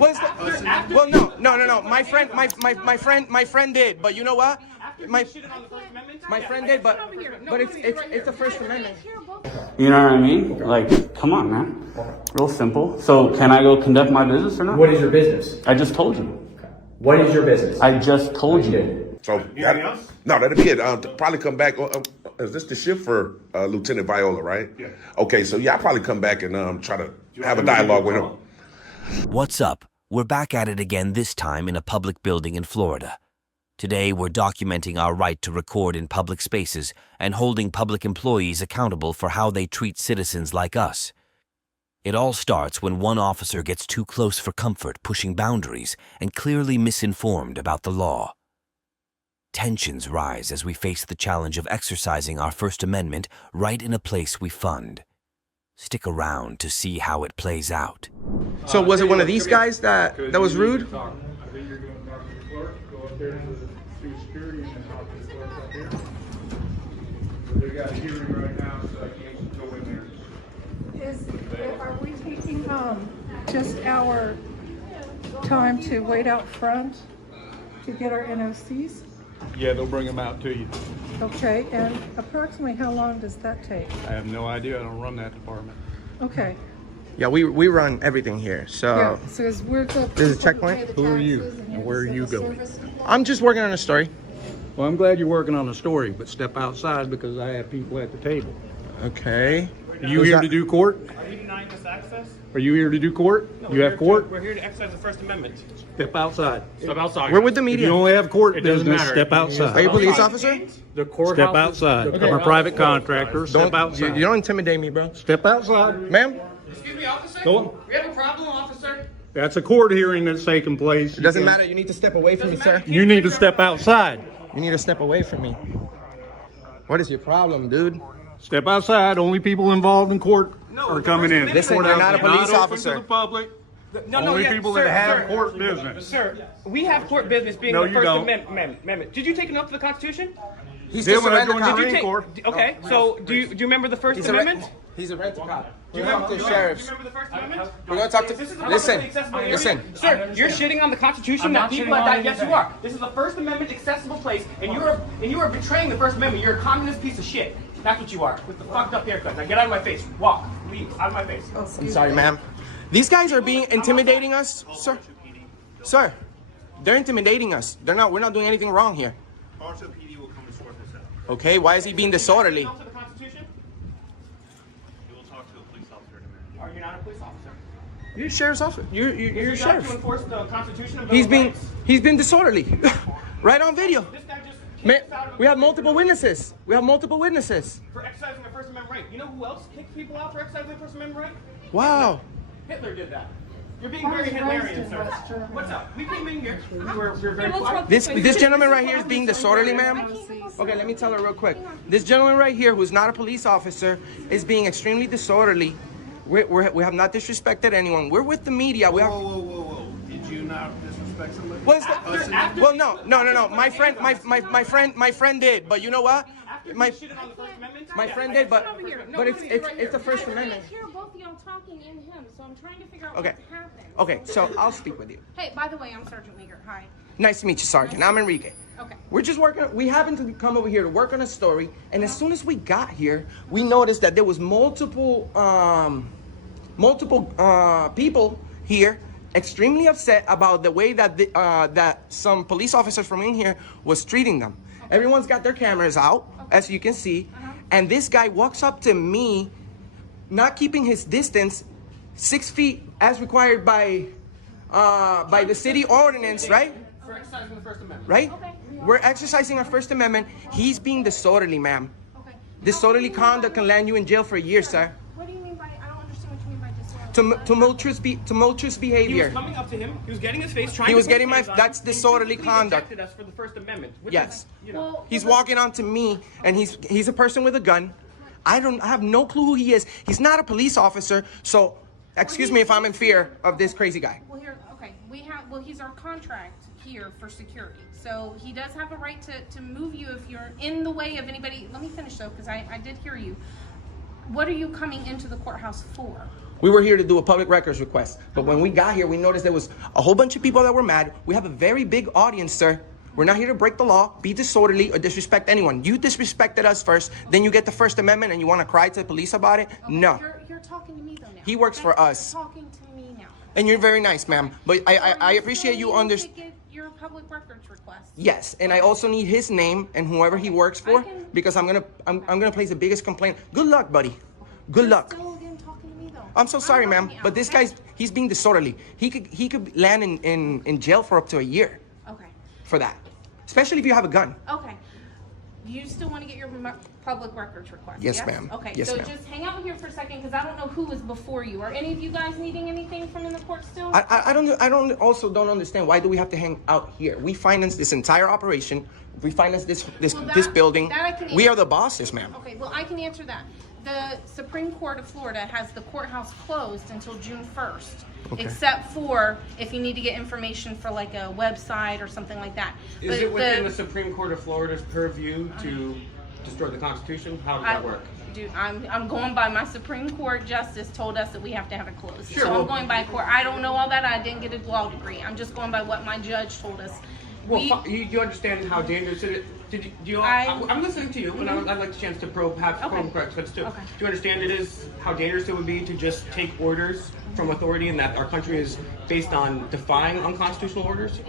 What's that? Well, no. My friend did. But you know what? My friend did, but it's the First Amendment. You know what I mean? Like, come on, man. Real simple. So, can I go conduct my business or not? What is your business? I just told you. What is your business? I just told you. So, no, that'll be it. Probably come back. Is this the shift for Lieutenant Viola, right? Yeah. Okay, so yeah, I'll probably come back and try to have a dialogue with him. What's up? We're back at it again, this time in a public building in Florida. Today, we're documenting our right to record in public spaces and holding public employees accountable for how they treat citizens like us. It all starts when one officer gets too close for comfort, pushing boundaries, and clearly misinformed about the law. Tensions rise as we face the challenge of exercising our First Amendment right in a place we fund. Stick around to see how it plays out. So was it one of these guys that was rude? I think you're going to talk to the clerk, go up there to security and then talk to the clerk up here. But they got a hearing right now, so I can't go in there. Are we taking just our time to wait out front to get our NOCs? Yeah, they'll bring them out to you. Okay, and approximately how long does that take? I have no idea. I don't run that department. Okay. Yeah, we run everything here. So Yeah, so as we're the There's a checkpoint? Who are you and where are you going? I'm just working on a story. Well, I'm glad you're working on a story, but step outside because I have people at the table. Okay. Are you here to do court? Are you denying us access? Are you here to do court? No, You have court? We're here to exercise the First Amendment. Step outside. Step outside. We're with the If media. you only have court It doesn't business, matter. step outside. Are you a police officer? The courthouse. Step outside. I'm a private contractor. Step outside. You don't intimidate me, bro. Step outside. Ma'am, Excuse me, officer. Go on. We have a problem, officer. That's a court hearing that's taking place. it doesn't matter. You need to step away from me, sir. You need to step outside. You need to step away from me. What is your problem, dude? Step outside. Only people involved in court are coming in. Listen, you're not a police Not open officer. to the public. No, Only yeah, people sir, that have sir. court business. Sir, we have court business being No, the you First don't. Amendment. Did you take an oath to the Constitution? He's Then just a when I rent a joined the cop. Marine Take, Corps. okay, so do you remember the First He's a rent. Amendment? He's a rent a cop. Do you We're remember, talking to do sheriffs. you remember the First Amendment? We're gonna talk to. This is a Listen, publicly accessible area. listen. Sir, you're shitting on the Constitution that people have died. Yes, you are. This is the First Amendment accessible place, and you are betraying the First Amendment. You're a communist piece of shit. That's what you are, with the fucked up haircut. Now get out of my face. Walk. Leave. Out of my face. I'm sorry, ma'am. These guys are being intimidating us, sir. Sir, they're intimidating us. We're not doing anything wrong here. PD will come to sort this out. Okay, why is he being disorderly? To the Constitution? You will talk to a police officer in a minute. Are you not a police officer? You're a sheriff's officer. You're a Is your job sheriff. to enforce the Constitution and He's Bill of been Rights? disorderly. Right on video. This guy just Man, kicks out of we have multiple witnesses. We have multiple witnesses. for exercising their First Amendment right. You know who else kicked people out for exercising their First Amendment right? Wow. Hitler did that. You're being very Hitlerian, sir. What's up? We came in here. We're very quiet. This gentleman right here is being disorderly, ma'am. Okay, let me tell her real quick. This gentleman right here, who's not a police officer, is being extremely disorderly. We have not disrespected anyone. We're with the media. We have. Whoa. Did you not disrespect somebody? What is that? Well, no. My friend did. But you know what? My friend did, but it's the First Amendment. I hear both of y'all talking in him, so I'm trying to figure out Okay. what's happening. Okay, so I'll speak with you. Hey, by the way, I'm Sergeant Leaguer. Hi. Nice to meet you, Sergeant. I'm Enrique. Okay. We're just working. We happened to come over here to work on a story, and as soon as we got here, we noticed that there was multiple people here extremely upset about the way that that some police officers from in here was treating them. Okay. Everyone's got their cameras out, as you can see, and this guy walks up to me, not keeping his distance, 6 feet as required by the city ordinance, right? For exercising the First Amendment. Right? Okay. We're exercising our First Amendment. He's being disorderly, ma'am. Okay. Disorderly conduct can land you in jail for a year, sir. What do you mean by? I don't understand what you mean by disorderly. Tumultuous He behavior. was coming up to him. He was getting his face, trying He to was put getting his my. hands on That's him, disorderly and conduct. rejected us for the First Amendment. Which Yes. is, you know. He's walking onto me, and he's a person with a gun. I have no clue who he is. He's not a police officer, so excuse me if I'm in fear of this crazy guy. Well, here, okay. He's our contract here for security, so he does have a right to move you if you're in the way of anybody. Let me finish though, because I did hear you. What are you coming into the courthouse for? We were here to do a public records request. But when we got here, we noticed there was a whole bunch of people that were mad. We have a very big audience, sir. We're not here to break the law, be disorderly, or disrespect anyone. You disrespected us first, then you get the First Amendment and you want to cry to the police about it? Okay, No. You're talking to me though now. He works for us. You're talking to me now. And you're very nice, ma'am. But I appreciate you understand. Your public records request. Yes, and I also need his name and whoever he works for, because I'm gonna place the biggest complaint. Good luck, buddy. Good luck. Still again talking to me though. I'm so sorry, ma'am, helping you but out, this okay? he's being disorderly. He could land in jail for up to a year Okay. for that, especially if you have a gun. Okay. You still want to get your public records request? Yes, ma'am. Okay. Yes, so ma'am. just hang out here for a second because I don't know who was before you. Are any of you guys needing anything from in the court still? I don't understand why do we have to hang out here? We finance this entire operation. We finance this building. that I can We answer. are the bosses, ma'am. Okay, well, I can answer that. The Supreme Court of Florida has the courthouse closed until June 1st, except for if you need to get information for like a website or something like that. Is it within the Supreme Court of Florida's purview to destroy the Constitution? How does that work? Dude, I'm going by my Supreme Court justice told us that we have to have it closed. Sure, So well- I'm going by court. I don't know all that. I didn't get a law degree. I'm just going by what my judge told us. Well, you understand how dangerous it is? I'm listening to you, and I'd like a chance to probe questions too. Okay. Do you understand it is how dangerous it would be to just take orders from authority, and that our country is based on defying unconstitutional orders?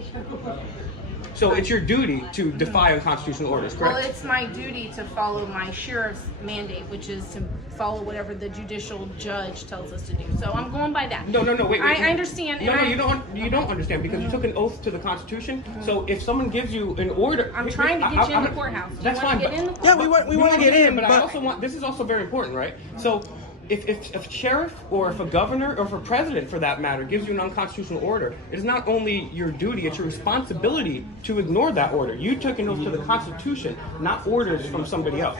So it's your duty to defy unconstitutional orders, correct? Well, it's my duty to follow my sheriff's mandate, which is to follow whatever the judicial judge tells us to do. So I'm going by that. No, wait. I understand. No, you don't understand because you took an oath to the Constitution. So if someone gives you an order, I'm trying to get you in the courthouse. That's fine. Get in the courthouse? Yeah, we want to get in, but I also want. This is also very important, right? So. If a sheriff or if a governor or if a president, for that matter, gives you an unconstitutional order, it is not only your duty, it's your responsibility to ignore that order. You took an oath to the Constitution, not orders from somebody else.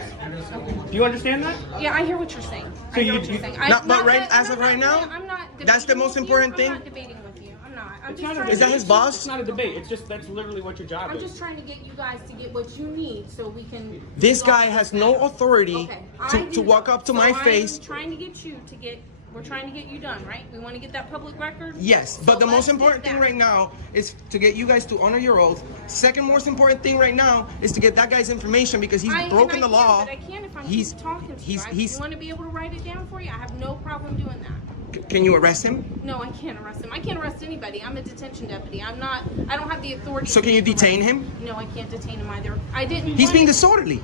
Do you understand that? Yeah, I hear what you're saying. So I hear you- what you're you- saying. As of right now, I'm not that's the debating most with you. important thing? I'm not debating with you. I'm not. I'm It's just not a trying debate. Is that his boss? It's not a debate. It's just that's literally what your job I'm is. just trying to get you guys to get what you need so we can. This guy has no authority Okay, I to do walk that. up to So my face. I'm trying to get you to get. We're trying to get you done, right? We want to get that public record. Yes, So but the most let's important get thing that. right now is to get you guys to honor your oath. Second most important thing right now is to get that guy's information because he's broken the law. But I can if I'm He's talking to you. I want to be able to write it down for you. I have no problem doing that. Can you arrest him? No, I can't arrest him. I can't arrest anybody. I'm a detention deputy. I don't have the authority. So to can you make detain arrests. him? No, I can't detain him either. I didn't. He's want being to- disorderly.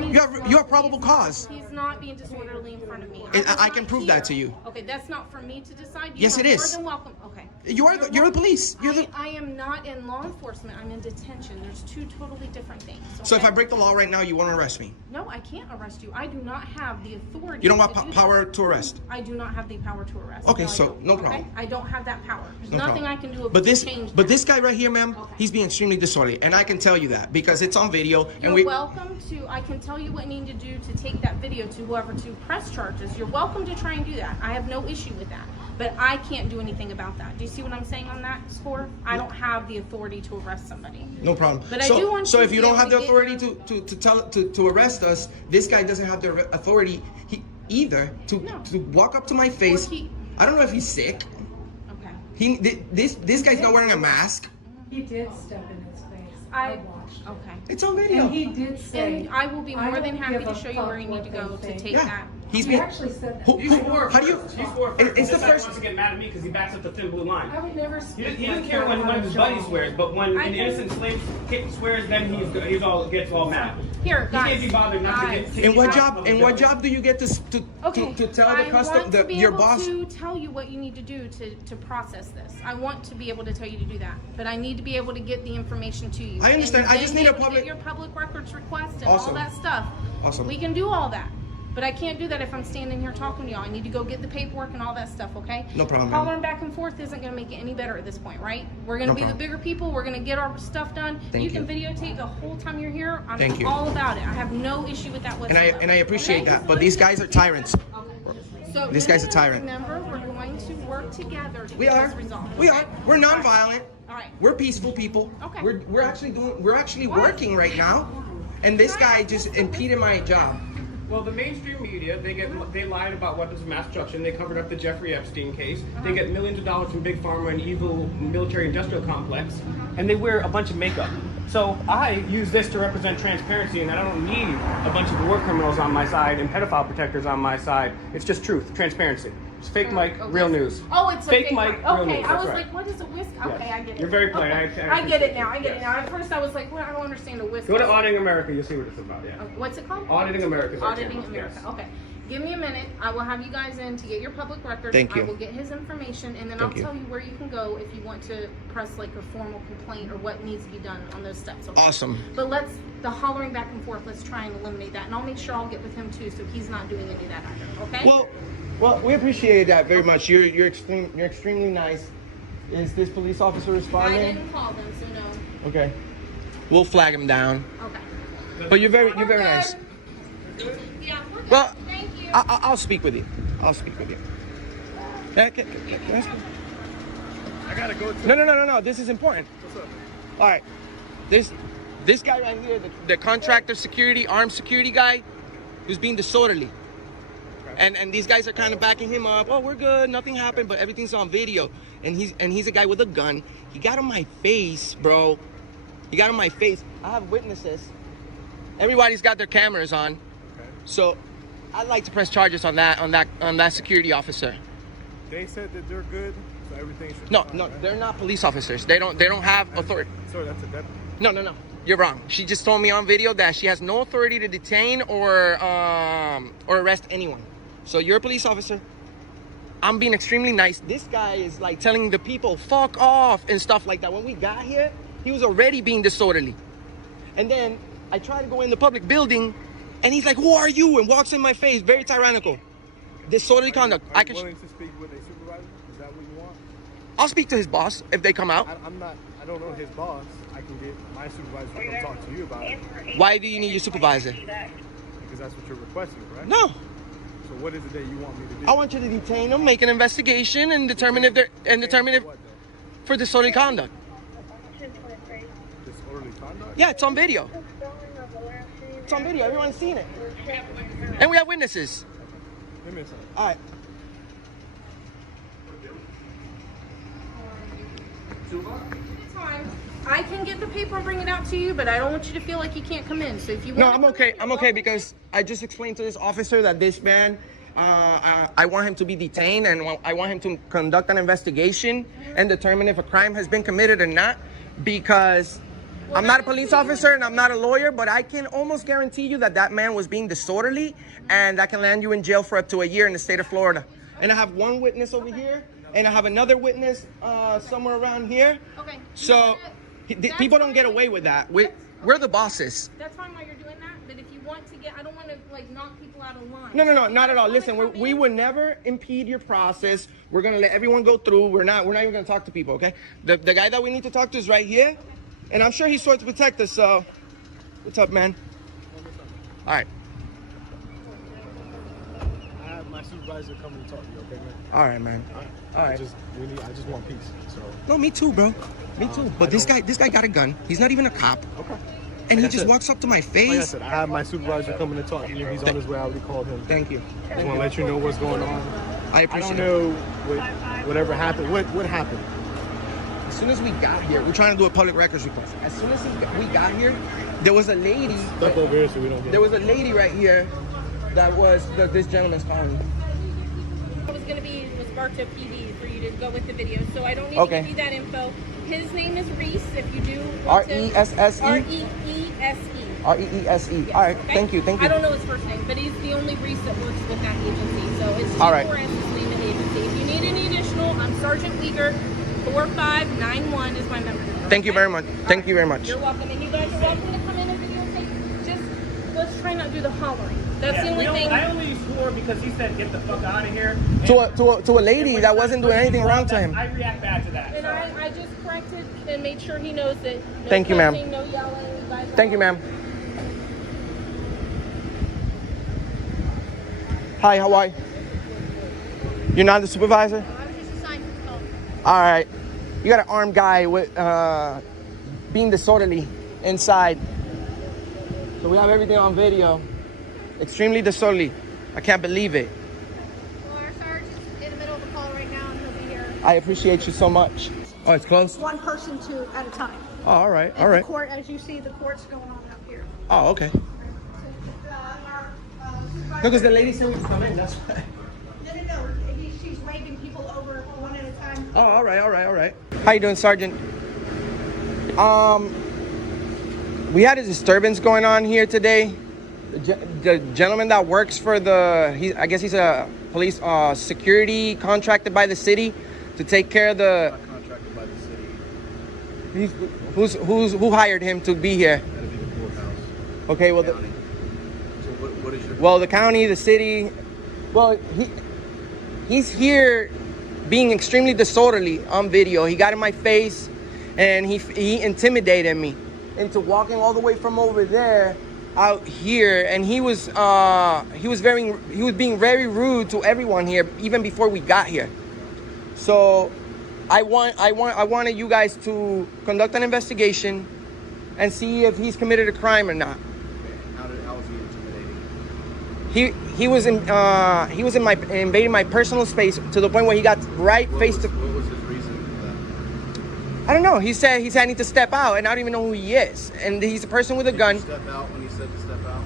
You have probable cause. He's not being disorderly in front of me. I can prove that to you. Okay, that's not for me to decide. Yes, it are is. More than welcome. Okay. You're the police. I am not in law enforcement. I'm in detention. There's two totally different things. So if okay? I break the law right now, you won't arrest me. No, I can't arrest you. I do not have the authority. You don't have to do power that. to arrest. I do not have the power to arrest. Okay, I so don't. no Okay? problem. I don't have that power. There's No nothing problem. I can do But to change that. this guy right here, ma'am, he's being extremely disorderly, and I can tell you that because it's on video. You're welcome to. I can tell you what you need to do to take that video to whoever to press charges. You're welcome to try and do that. I have no issue with that. But I can't do anything about that. Do you see what I'm saying on that score? I don't have the authority to arrest somebody. No problem. But I do want so you if to you be don't able have the to authority to arrest us, this guy doesn't have the authority either to walk up to my face. I don't know if he's sick. Okay. This guy's not wearing a mask. He did step in his face. I watched. Okay. It's on video. And he did say, And I will be more than don't happy give to a show you fuck where you need what to go they to think. take Yeah. that. He's He being. actually said that. How do you? It's the first. wants to get mad at me because he backs up the thin blue line. I would never speak. He doesn't care when one of his buddies swears, but when an innocent slave swears, then he gets all mad. Here, He can't can't be bothered not to get. In what job do you get to tell the customer your boss? I want to tell you what you need to do to process this. I want to be able to tell you to do that, but I need to be able to get the information to you. I understand. And I just then need a be able to public- get your public records request and Awesome. all that stuff. Awesome. We can do all that. But I can't do that if I'm standing here talking to y'all. I need to go get the paperwork and all that stuff, okay? No problem, ma'am. Hollering back and forth isn't going to make it any better at this point, right? We're going to No be problem. the bigger people. We're going to get our stuff done. Thank you can you. videotape the whole time you're here. I'm Thank you. all about it. I have no issue with that whatsoever. And I appreciate Okay? that. But these guys are tyrants. So This guy's a tyrant. Remember, we're going to work together to We get are. this resolved. We okay? are. We're non-violent. All right. We're peaceful people. Okay. We're actually working right now, and this guy just impeded my job. Well, the mainstream media, they lied about weapons of mass destruction. They covered up the Jeffrey Epstein case. They get millions of dollars from Big Pharma and evil military-industrial complex, and they wear a bunch of makeup. So I use this to represent transparency, and I don't need a bunch of war criminals on my side and pedophile protectors on my side. It's just truth, transparency. It's fake Mike, real news. Oh, it's fake Mike, real okay, news. I was That's like, what is a whisk? Yes. Okay, I get it. You're very plain. Okay. I I get it now. I get yes. it now. At first, I was like, well, I don't understand a whisk. Go to Auditing America, you'll see what it's about, yeah. What's it called? Auditing America. Auditing America. Yes. Okay. Give me a minute. I will have you guys in to get your public record. Thank you. I will get his information, and then Thank I'll you. tell you where you can go if you want to press like a formal complaint or what needs to be done on those steps. Okay? Awesome. But the hollering back and forth, let's try and eliminate that. And I'll make sure I'll get with him too, so he's not doing any of that either. Okay? Well, we appreciate that very much. You're extremely nice. Is this police officer I responding? didn't call them, so no. Okay. We'll flag him down. Okay. But you're very We're nice. good. Yeah, we're good. Well, Thank you. I'll speak with you. I'll speak with you. Can I speak? I gotta go to. No. This is important. What's up? All right. This guy right here, the contractor security, armed security guy, who's being disorderly. And these guys are kind of backing him up. Oh, we're good. Nothing happened, but everything's on video. And he's a guy with a gun. He got on my face, bro. He got on my face. I have witnesses. Everybody's got their cameras on. Okay. So I'd like to press charges on that security officer. They said that they're good, so everything should. No, be fine, no, right? they're not police officers. They don't have authority. So that's a deputy. No. You're wrong. She just told me on video that she has no authority to detain or arrest anyone. So you're a police officer. I'm being extremely nice. This guy is like telling the people, fuck off and stuff like that. When we got here, he was already being disorderly. And then I try to go in the public building and he's like, who are you? And walks in my face, very tyrannical. Disorderly conduct. Are you willing to speak with a supervisor? Is that what you want? I'll speak to his boss if they come out. I don't know his boss. I can get my supervisor to come talk to you about it. Why do you need your supervisor? Because that's what you're requesting, right? No. So what is it that you want me to do? I want you to detain them, make an investigation, and determine if What, for disorderly conduct. disorderly conduct? Yeah, it's on video. It's on video. Everyone's seen it. And we have witnesses. Give me a second. All right. Time. I can get the paper and bring it out to you, but I don't want you to feel like you can't come in. So if you No, want I'm okay. I'm okay because I just explained to this officer that this man, I want him to be detained and I want him to conduct an investigation and determine if a crime has been committed or not. Because I'm not a police officer and I'm not a lawyer, but I can almost guarantee you that man was being disorderly and that can land you in jail for up to a year in the state of Florida. And I have one witness over here and I have another witness somewhere around here. Okay. So people don't get away with that. We're the bosses. That's fine while you're doing that, but if you want to I don't want to like knock people out of line. No, not at all. Listen, we would never impede your process. We're gonna let everyone go through. We're not even gonna talk to people, okay? The guy that we need to talk to is right here, okay. And I'm sure he's sworn to protect us. So, what's up, man? All right. I have my supervisor coming to talk to you, okay, man? All right, man. All right. I just want peace. So. No, me too, bro. Me too. But this guy got a gun. He's not even a cop. Okay. And Like he just walks up to my face. Like I said, I have my supervisor coming to talk to you. He's on his way. I already called him. Thank you. Just want to let you know what's going on. I I appreciate don't it. know whatever happened. What happened? As soon as we got here, we're trying to do a public records request. As soon as we got here, there was a lady. Step over here so we don't get. There was a lady right here that was this gentleman's calling. It was marked up PD for you to go with the video, so I don't need Okay. to give you that info. His name is Reese. If you do R-E-S-S-E? R-E-E-S-E. R-E-E-S-E. Yes, All right, okay? thank you. I don't know his first name, but he's the only Reese that works with that agency. So it's All right. G4S is the name of the agency. If you need any additional, I'm Sergeant Leaguer. 4591 is my number. Thank you very much. Thank you very much. You're welcome, and you guys are welcome to come in and videotape. Just let's try not to do the hollering. That's the only thing. I only swore because he said get the fuck out of here. To a lady that wasn't doing anything wrong to him. I react bad to that. And I just corrected and made sure he knows that. No Thank you, ma'am. cussing, no yelling. You guys Thank you, ma'am. Hi, how are you? You're not the supervisor? I was just assigned to the phone. All right. You got an armed guy with being disorderly inside. So we have everything on video. Extremely disorderly. I can't believe it. Well, our sergeant's in the middle of a call right now, and he'll be here. I appreciate you so much. Oh, it's closed? One person at a time. Oh, all right, all And right. the court, as you see, the court's going on up here. Oh, okay. No, because the lady said we could come in, that's why. No. She's waving people over one at a time. Oh, all right, all right, all right. How you doing, Sergeant? We had a disturbance going on here today. The gentleman that works for I guess he's a police security contracted by the city to take care of the. Not contracted by the city. Who hired him to be here? That'd be the courthouse. Okay, well, So what is your? well, the county, the city. Well, he's here being extremely disorderly on video. He got in my face, and he intimidated me into walking all the way from over there out here, and he was being very rude to everyone here even before we got here. So I wanted you guys to conduct an investigation and see if he's committed a crime or not. How was he intimidating? He was invading my personal space to the point where he got right face to. What was his reason for that? I don't know. He said I need to step out, and I don't even know who he is. And he's a person with a gun. Did you step out when he said to step out?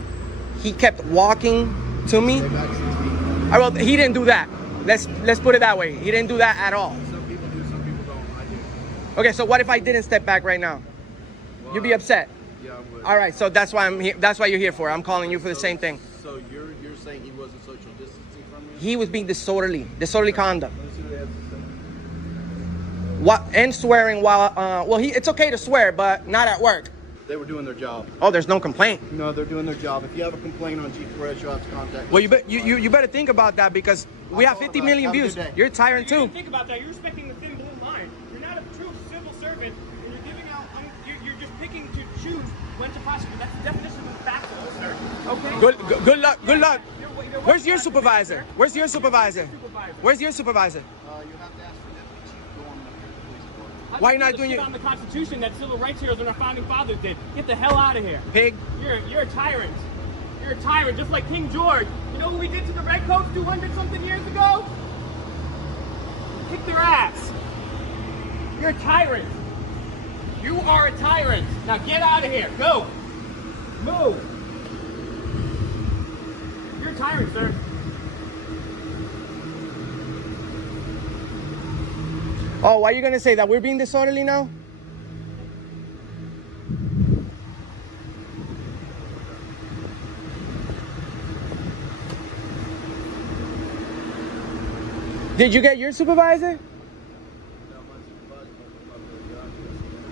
He kept walking to me. Stay back 6 feet. Well, he didn't do that. Let's put it that way. He didn't do that at all. Some people do, some people don't. I do. Okay, so what if I didn't step back right now? Well, You'd be upset. Yeah, I would. All right, so that's why I'm here. That's why you're here for. I'm calling you for the same thing. So you're saying he wasn't social distancing from you? He was being disorderly conduct. Let's see what he has to say. What and swearing while it's okay to swear, but not at work. They were doing their job. Oh, there's no complaint. No, they're doing their job. If you have a complaint on G4S, you'll have to contact. Well, you better think about that because we have 50 million views. You're a tyrant too. Think about that. You're respecting the thin blue line. You're not a true civil servant, and you're giving out. You're just picking to choose when to prosecute. That's the definition of a factual, sir. Okay. Good luck. Good luck. Where's your supervisor? Where's your supervisor? Where's your supervisor? You have to ask for deputy chief going up here to the police court. Why not doing it on the Constitution that civil rights heroes and our founding fathers did? Get the hell out of here. Pig? You're a tyrant. You're a tyrant, just like King George. You know what we did to the Redcoats 200-something years ago? Kick their ass. You're a tyrant. You are a tyrant. Now get out of here. Go. Move. You're a tyrant, sir. Oh, why are you gonna say that? We're being disorderly now? Did you get your supervisor?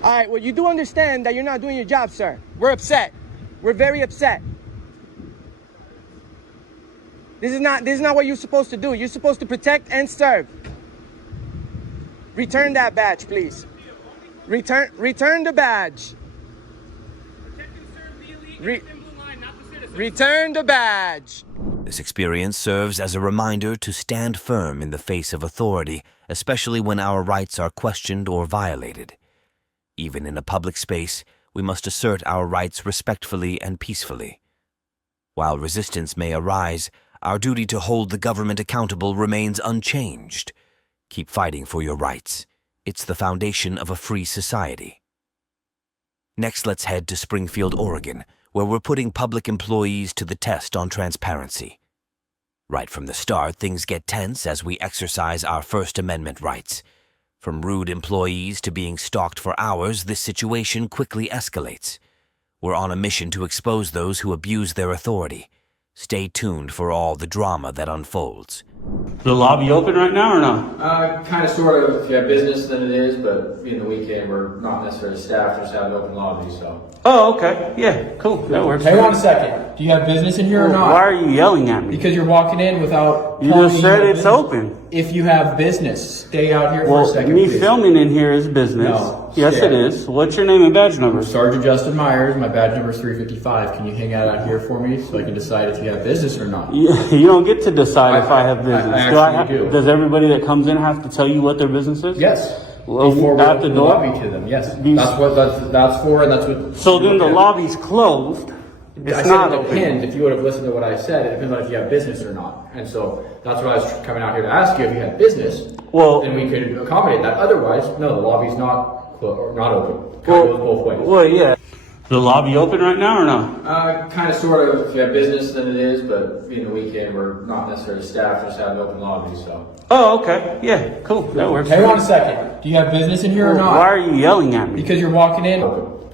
All right, well, you do understand that you're not doing your job, sir. We're upset. We're very upset. This is not what you're supposed to do. You're supposed to protect and serve. Return that badge, please. Return the badge. Return the badge. This experience serves as a reminder to stand firm in the face of authority, especially when our rights are questioned or violated. Even in a public space, we must assert our rights respectfully and peacefully. While resistance may arise, our duty to hold the government accountable remains unchanged. Keep fighting for your rights. It's the foundation of a free society. Next, let's head to Springfield, Oregon, where we're putting public employees to the test on transparency. Right from the start, things get tense as we exercise our First Amendment rights. From rude employees to being stalked for hours, this situation quickly escalates. We're on a mission to expose those who abuse their authority. Stay tuned for all the drama that unfolds. The lobby open right now or no? Kind of, sort of. If you have business, then it is, but being the weekend, we're not necessarily staffed, just have an open lobby, so. Oh, okay. Yeah, cool. That works. Hang on a second. Do you have business in here or not? Why are you yelling at me? Because you're walking in without. You just said it's open. If you have business, stay out here for a second. Me please. filming in here is business. No. Yes, stay it out. is. What's your name and badge number? Sergeant Justin Myers. My badge number is 355. Can you hang out here for me so I can decide if you have business or not? You don't get to decide if I have business. I actually do. Does everybody that comes in have to tell you what their business is? Yes. Well, Before we at open the the door? lobby to them, yes. That's what that's for, and that's what. So then the lobby's closed. It's I said not it open. depends. If you would have listened to what I said, it depends on if you have business or not. And so that's what I was coming out here to ask you. If you had business, Well, then we could accommodate that. Otherwise, no, the lobby's not open. Kind of goes both ways. Well, yeah. The lobby open right now or no? Kind of, sort of. If you have business, then it is. But being the weekend, we're not necessarily staffed. Just have an open lobby. So. Oh, okay. Yeah, cool. That works. Hang on a second. Do you have business in here or not? Why are you yelling at me? Because you're walking in.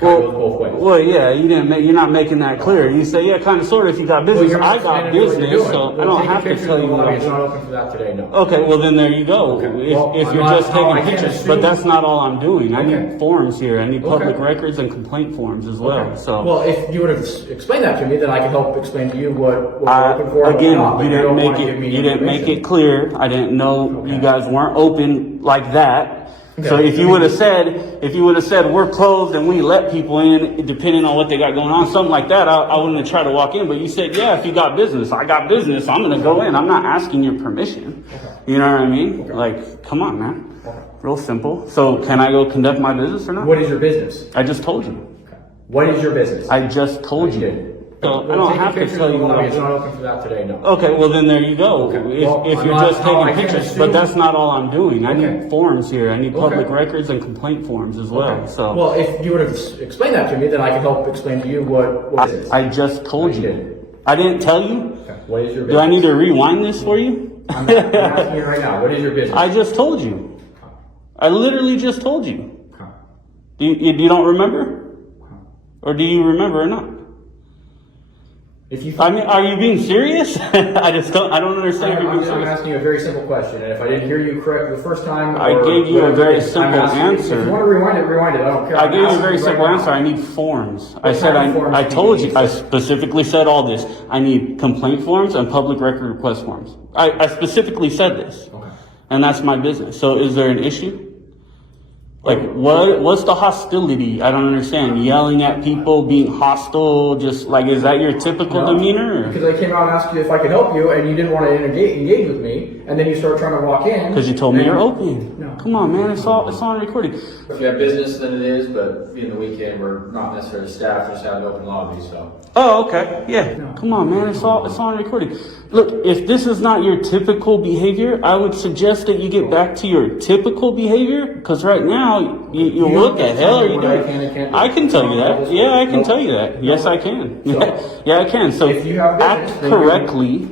Kind of goes both ways. Well, yeah, you're not making that clear. You say, yeah, kind of, sort of. If you got business, Well, I got business, so I don't have to tell you what I'm It's not open for that today, no. Okay, well then there you go. Okay. Well, If I'm you're not- just no, I taking can't pictures, assume- but that's not all I'm doing. I Okay. need forms here. I need public Okay. records and complaint forms as well. Okay. So. Well, if you would have explained that to me, then I can help explain to you what we're open for. and Again, what not, but you don't didn't make wanna it. give me You didn't make information. it clear. I didn't know you guys weren't open like that. So Okay. if you would have said we're closed and we let people in, depending on what they got going on, something like that, I wouldn't have tried to walk in. But you said, yeah, if you got business, I got business, I'm gonna go in. I'm not asking your permission. Okay. You know what I mean? Okay. Like, come on, man. Okay. Real simple. So can I go conduct my business or not? What is your business? I just told you. Okay. What is your business? I just told You you. did. So I Well, don't taking have to pictures tell of you the what lobby, I'm it's not doing. open for that today, no. Okay, well then there you go. Okay. Well, If I'm you're not- just no, I taking can't pictures, assume- but that's not all I'm doing. I Okay. need forms here. I need public Okay. records and complaint forms as well. Okay. So Well, if you would have explained that to me, then I can help explain to you what is it. I just told You you. did. I didn't tell you. Okay. What is your business? Do I need to rewind this for you? I'm asking you right now. What is your business? I just told you. I literally just told you. Okay. You don't remember? Or do you remember or not? If you I mean, are you being serious? I don't understand if you're being I'm serious. asking you a very simple question, and if I didn't hear you correct the first time, I or gave you a whatever very it is, simple I'm asking you- answer. If you want to rewind it. I don't care. I I'm gave you a asking very right simple now. answer. I need forms. I What said kind of forms I do you told need, you. I sir? specifically said all this. I need complaint forms and public record request forms. I specifically said this, Okay. and that's my business. So is there an issue? Like what's the hostility? I don't understand. Yelling at people, being hostile, just like is that your typical No, demeanor? Because I came out and asked you if I could help you, and you didn't want to engage with me, and then you start trying to walk in. Because you told me and- you're open. No. Come on, man. It's on recording. If you have business, then it is, but being the weekend, we're not necessarily staffed, just have an open lobby, so. Oh, okay. Yeah. Come on, man. It's on recording. Look, if this is not your typical behavior, I would suggest that you get back to your typical behavior. Because right now, you look at hell are you What I doing? can and can't do. I can tell you that. Yeah, I can Nope. tell you that. Yes, I can. So, Yeah, I can. So if you have business, act then you- correctly,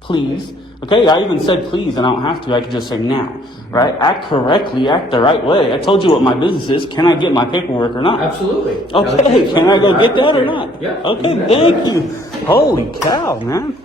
please. Okay, I even said please, and I don't have to. I could just say now, right? Act correctly, act the right way. I told you what my business is. Can I get my paperwork or not? Absolutely. Okay, can I go get that or not? Yeah. Okay, thank you. Holy cow, man.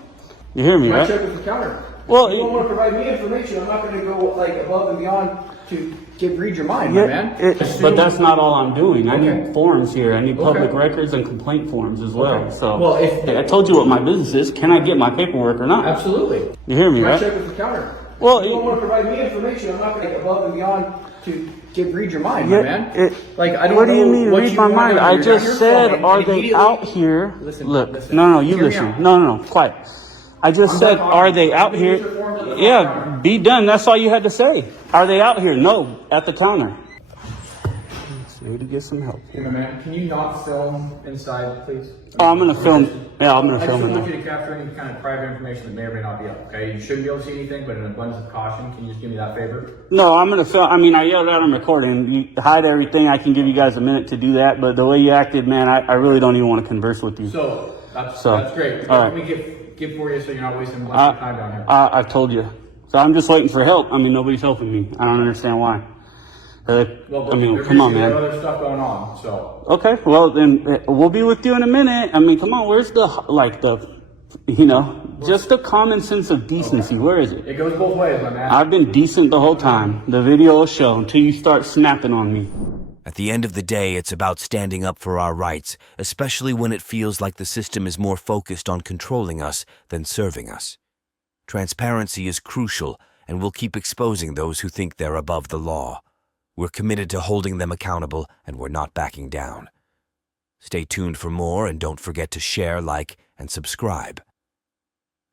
You hear me, My right? check with the counter. Well, you don't want to provide me information. I'm not going to go like above and beyond to read your mind, Yeah, my man. but that's not all I'm doing. I Okay. need forms here. I need public Okay. records and complaint forms as well. Okay. So, Well, if- I told you what my business is. Can I get my paperwork or not? Absolutely. You hear me, My right? check with the counter. Well, you don't want to provide me information. I'm not going to go above and beyond to read your mind, Yeah, my man. Like I don't what do know you mean, what read you my want mind? on I your- just on your said, phone, are and they immediately- out here? Listen, Look, listen. no, you Hear me listen. out. No, quiet. I just I'm said, not talking. are they out You here? use your forms on the Yeah, counter. be done. That's all you had to say. Are they out here? No, at the counter. Need to get some help. Hey, my man, can you not film inside, please? Oh, I'm gonna film. Yeah, I'm gonna I film just it don't want now. you to capture any kind of private information that may or may not be up, okay? You shouldn't be able to see anything, but in abundance of caution, can you just give me that favor? No, I'm gonna film. I mean, I yelled out on recording. You hide everything. I can give you guys a minute to do that. But the way you acted, man, I really don't even want to converse with you. So, that's great. all right. Let me give for you so you're not wasting much time down here. I've told you. So I'm just waiting for help. I mean, nobody's helping me. I don't understand why. Well, I mean, there's come on, usually man. other stuff going on, so. Okay, well then we'll be with you in a minute. I mean, come on. Where's just the common sense of decency? Okay. Where is it? It goes both ways, my man. I've been decent the whole time. The video will show until you start snapping on me. At the end of the day, it's about standing up for our rights, especially when it feels like the system is more focused on controlling us than serving us. Transparency is crucial, and we'll keep exposing those who think they're above the law. We're committed to holding them accountable, and we're not backing down. Stay tuned for more, and don't forget to share, like, and subscribe.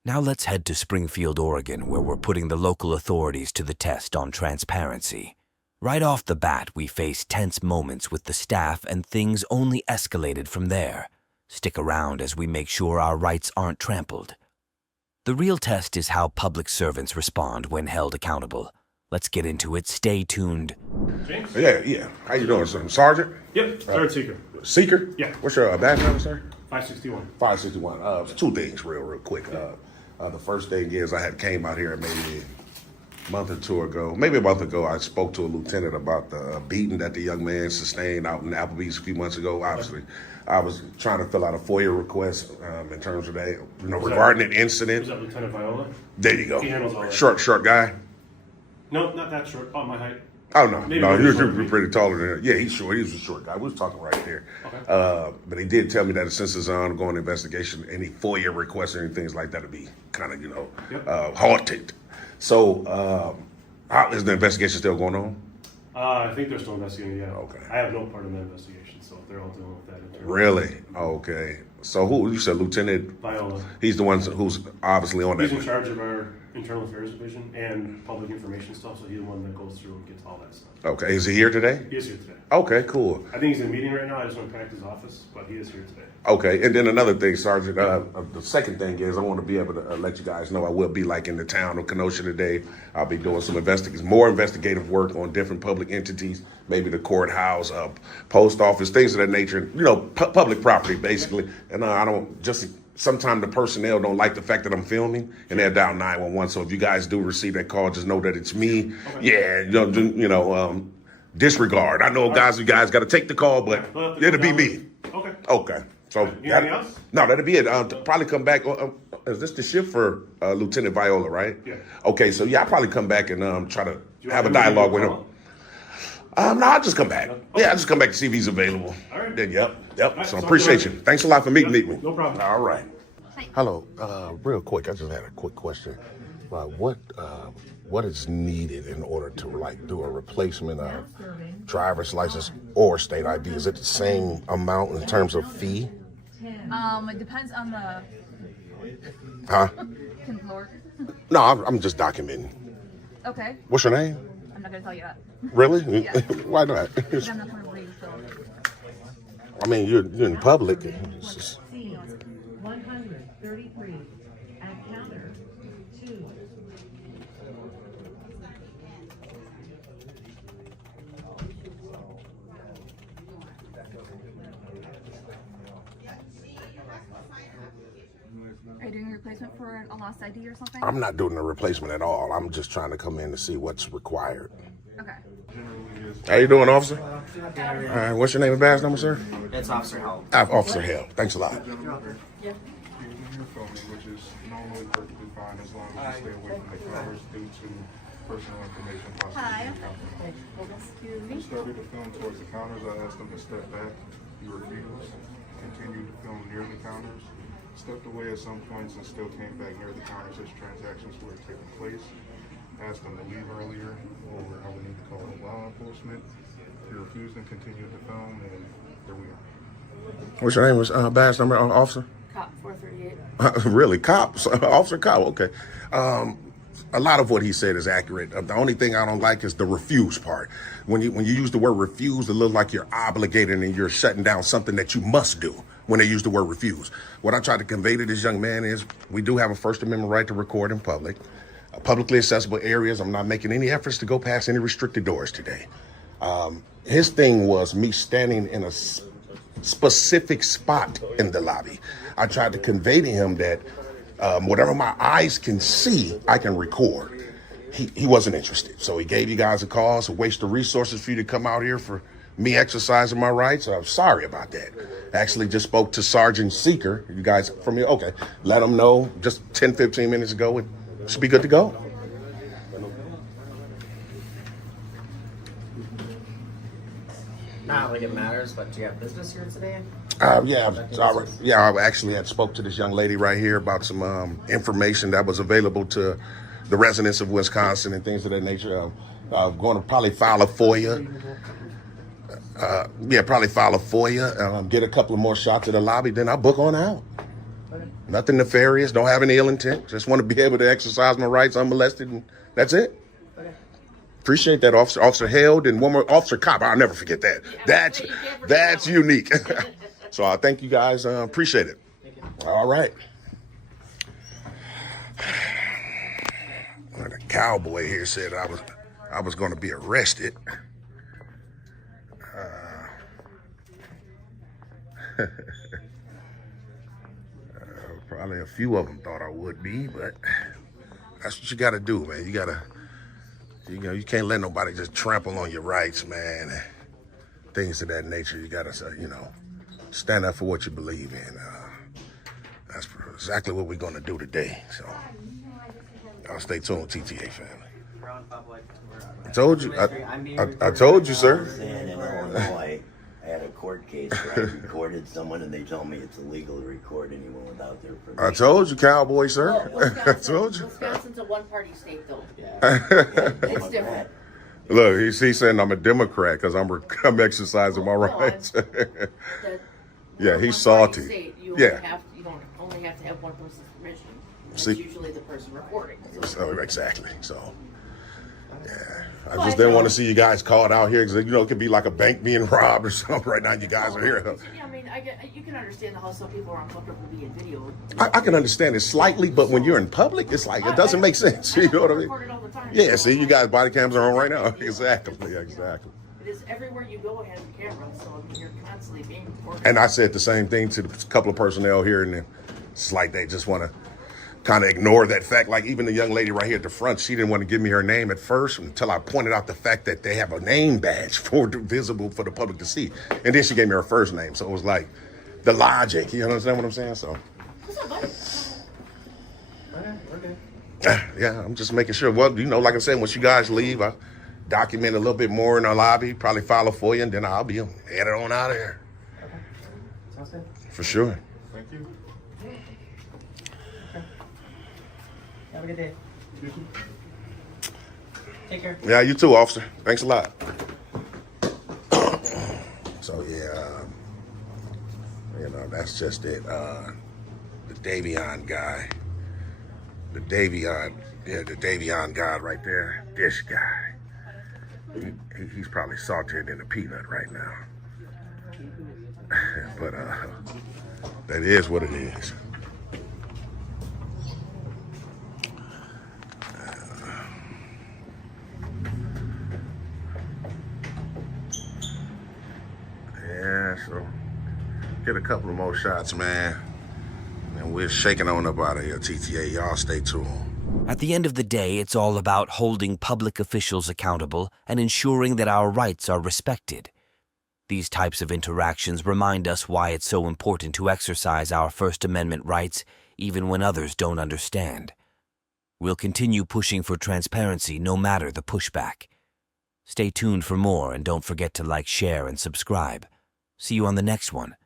Now let's head to Springfield, Oregon, where we're putting the local authorities to the test on transparency. Right off the bat, we faced tense moments with the staff, and things only escalated from there. Stick around as we make sure our rights aren't trampled. The real test is how public servants respond when held accountable. Let's get into it. Stay tuned. James? Yeah. How you doing, sir? Sergeant? Yep, Sergeant Seeker. Seeker? Yeah. What's your badge number, sir? 561. 561. Two things real quick. The first thing is I had came out here maybe a month ago, I spoke to a lieutenant about the beating that the young man sustained out in Applebee's a few months ago. Obviously, I was trying to fill out a FOIA request in terms of that, regarding that incident. Was that Lieutenant Viola? There you go. He handles all that. Short guy. No, not that short. About my height. Oh, no. Maybe You're pretty taller than him. Yeah, he's short. He was a short guy. We was talking right there. Okay. But he did tell me that since it's an ongoing investigation, any FOIA requests or anything like that would be kind of, halted. So, how is the investigation still going on? I think they're still investigating, yeah. Okay. I have no part in the investigation, so they're all dealing with that internally. Really? Okay. So who, you said Lieutenant? Viola. He's the one who's obviously on that. He's in charge of our internal affairs division and public information stuff, so he's the one that goes through and gets all that stuff. Okay. Is he here today? He is here today. Okay, cool. I think he's in a meeting right now. I just went back to his office, but he is here today. Okay, and then another thing, Sergeant, the second thing is I want to be able to let you guys know I will be in the town of Kenosha today. I'll be doing some more investigative work on different public entities, maybe the courthouse, post office, things of that nature, public property basically. And I don't sometimes the personnel don't like the fact that I'm filming and they're dial 911. So if you guys do receive that call, just know that it's me. Okay. Yeah, disregard. I know you guys got to take the call, but it'll be me. Okay. So anything else? No, that'll be it. Probably come back. Is this the shift for Lieutenant Viola, right? Yeah. Okay, so I'll probably come back and try to have a dialogue with him. No, I'll just come back. Okay. Yeah, I'll just come back to see if he's available. All right. Then, yep. Right, so appreciate you. Thanks a lot for meeting me. No problem. All right. Hi. Hello. Real quick, I just had a quick question. What is needed in order to do a replacement of driver's license or state ID? Is it the same amount in terms of fee? It depends on the. Huh? Employer. No, I'm just documenting. Okay. What's your name? I'm not gonna tell you that. Really? Yeah. Why not? I'm not gonna read. So. I mean, you're in public. 133 at counter 2. Are you doing a replacement for a lost ID or something? I'm not doing a replacement at all. I'm just trying to come in to see what's required. Okay. How you doing, officer? All right, what's your name and badge number, sir? It's Officer Hell. Officer Hell. Thanks a lot. Yeah. Which is normally perfectly fine as long as you stay away from the cameras due to personal information possibly being compromised. Excuse me. You started to film towards the counters. I asked them to step back. He refused. Continued to film near the counters. Stepped away at some points and still came back near the counters as transactions were taking place. Asked them to leave earlier, or I would need to call law enforcement. He refused and continued to film, and here we are. What's your name? Badge number, officer? Cop 438. Really? Cops? Officer Cop, okay. A lot of what he said is accurate. The only thing I don't like is the refuse part. When you use the word refuse, it looks like you're obligated and you're shutting down something that you must do when they use the word refuse. What I tried to convey to this young man is we do have a First Amendment right to record in public. Publicly accessible areas. I'm not making any efforts to go past any restricted doors today. His thing was me standing in a specific spot in the lobby. I tried to convey to him that whatever my eyes can see, I can record. He wasn't interested. So he gave you guys a call. It's a waste of resources for you to come out here for me exercising my rights. I'm sorry about that. Actually just spoke to Sergeant Seeker. You guys from here? Okay. Let him know just 10, 15 minutes ago. It should be good to go. Not like it matters, but do you have business here today? I actually had spoke to this young lady right here about some information that was available to the residents of Wisconsin and things of that nature. I'm going to probably file a FOIA. Get a couple of more shots at the lobby, then I'll book on out. Okay. Nothing nefarious, don't have any ill intent. Just want to be able to exercise my rights unmolested, and that's it. Okay. Appreciate that, Officer Held, and one more Officer Cop. I'll never forget that. Yeah, that's unique. So I thank you guys. Appreciate it. All right. Well, the cowboy here said I was going to be arrested. Probably a few of them thought I would be, but that's what you got to do, man. You can't let nobody just trample on your rights, man. Things of that nature. You got to, stand up for what you believe in. That's exactly what we're going to do today. So, y'all stay tuned, TTA family. I told you. I told you, sir. In Illinois, I had a court case where I recorded someone and they told me it's illegal to record anyone without their permission. I told you, cowboy, sir. I told you. Wisconsin's a one-party state, though. It's different. Look, he's saying I'm a Democrat because I'm exercising my rights. Yeah, he's salty. You Yeah. you don't only have to have one person's permission. It's See? usually the person recording. So, exactly. So, yeah. I just didn't want to see you guys caught out here because, it could be like a bank being robbed or something right now. You guys are here. Yeah, I mean, you can understand how some people are uncomfortable being videoed. I can understand it slightly, but when you're in public, it's like, it doesn't make sense. You know what I mean? Recorded all the time. Yeah, see, you guys' body cams are on right now. Exactly. It is everywhere you go has a camera, so I mean, you're constantly being recorded. And I said the same thing to a couple of personnel here, and it's like they just want to kind of ignore that fact. Like even the young lady right here at the front, she didn't want to give me her name at first until I pointed out the fact that they have a name badge visible for the public to see. And then she gave me her first name. So it was like the logic, you understand what I'm saying? So yeah, I'm just making sure. Well, like I said, once you guys leave, I document a little bit more in our lobby, probably file it for you, and then I'll be headed on out of here. Okay. Sounds good. For sure. Thank you. Have a good day. Take care. Yeah, you too, officer. Thanks a lot. So yeah, that's just it. The Davion guy. The Davion guy right there. This guy. He's probably saltier than a peanut right now. But that is what it is. Yeah, so get a couple of more shots, man. And we're shaking on up out of here, TTA. Y'all stay tuned. At the end of the day, it's all about holding public officials accountable and ensuring that our rights are respected. These types of interactions remind us why it's so important to exercise our First Amendment rights even when others don't understand. We'll continue pushing for transparency no matter the pushback. Stay tuned for more and don't forget to like, share, and subscribe. See you on the next one.